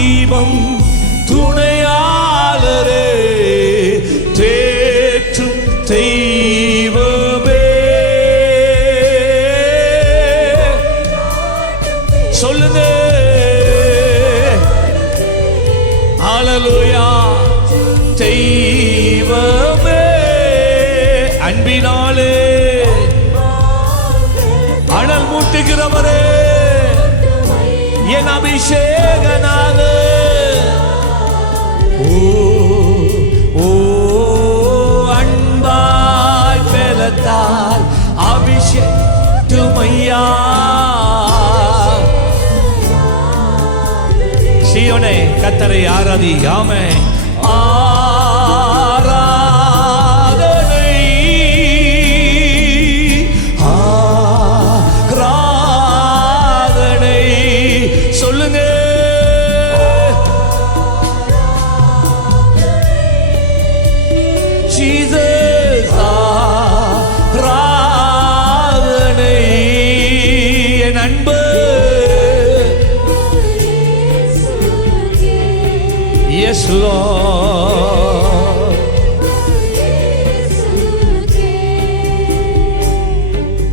தீபம் துணையாளரே தேற்றும் தெய்வமே. சொல்லுங்க. அழலுயா தெய்வமே. அன்பினாலே அனல் மூட்டுகிறவரே. என் ஓ ஓ அன்பாய் பெலத்தால் அபிஷேகமையா சியோனே கத்தரை ஆராதி ஆமே ஆ Jesus ஆராதனை என் அன்பு Yes, Lord.